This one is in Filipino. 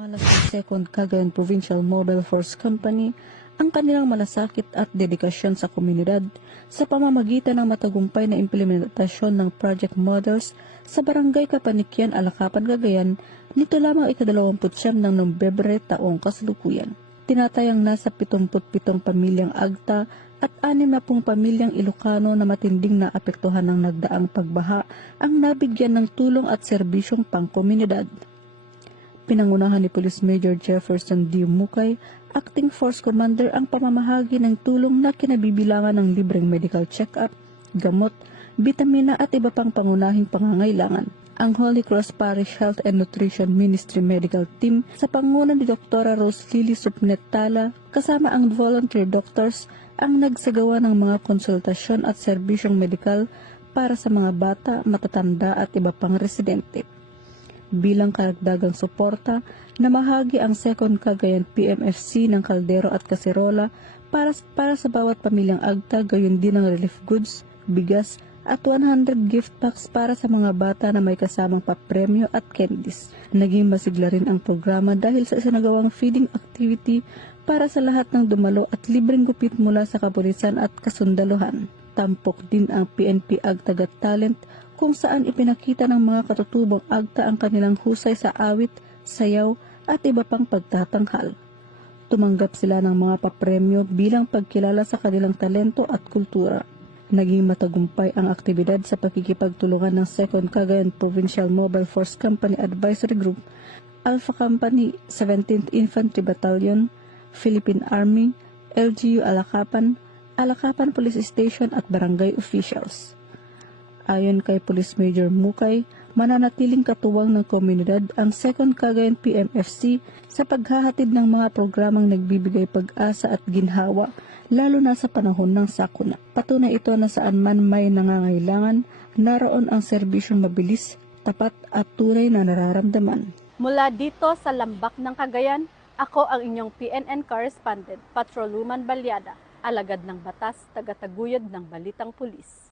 Ipinamalas ng 2nd Cagayan Provincial Mobile Force Company ang kanilang malasakit at dedikasyon sa komunidad sa pamamagitan ng matagumpay na implementasyon ng project models sa Barangay Kapanikyan, Alakapan, Cagayan nito lamang ika-29 ng Nobyembre taong kasalukuyan. Tinatayang nasa 77 pamilyang Agta at 60 pamilyang Ilocano na matinding naapektuhan ng nagdaang pagbaha ang nabigyan ng tulong at serbisyong pangkomunidad. Pinangunahan ni Police Major Jefferson D. Mukay, Acting Force Commander, ang pamamahagi ng tulong na kinabibilangan ng libreng medical check-up, gamot, bitamina at iba pang pangunahing pangangailangan. Ang Holy Cross Parish Health and Nutrition Ministry Medical Team sa panguna ni Dr. Rose Lily Supnet Tala kasama ang volunteer doctors ang nagsagawa ng mga konsultasyon at serbisyong medikal para sa mga bata, matatanda at iba pang residente. Bilang karagdagang suporta, namahagi ang 2nd Cagayan PMFC ng kaldero at kaserola para sa bawat pamilyang Agta, gayon din ng relief goods, bigas at 100 gift packs para sa mga bata na may kasamang papremyo at candies. Naging masigla rin ang programa dahil sa isinagawang feeding activity para sa lahat ng dumalo at libreng gupit mula sa kapulisan at kasundaluhan. Tampok din ang PNP Agta Got Talent kung saan ipinakita ng mga katutubong Agta ang kanilang husay sa awit, sayaw at iba pang pagtatanghal. Tumanggap sila ng mga papremyo bilang pagkilala sa kanilang talento at kultura. Naging matagumpay ang aktibidad sa pakikipagtulungan ng 2nd Cagayan Provincial Mobile Force Company Advisory Group, Alpha Company, 17th Infantry Battalion, Philippine Army, LGU Alakapan, Alakapan Police Station at barangay officials. Ayon kay Police Major Mukay, mananatiling katuwang ng komunidad ang 2nd Cagayan PMFC sa paghahatid ng mga programang nagbibigay pag-asa at ginhawa, lalo na sa panahon ng sakuna. Patunay ito na saan man may nangangailangan, naroon ang serbisyong mabilis, tapat at tunay na nararamdaman. Mula dito sa Lambak ng Cagayan, ako ang inyong PNN correspondent, Patroluman Balyada, alagad ng batas, tagataguyod ng Balitang Pulis.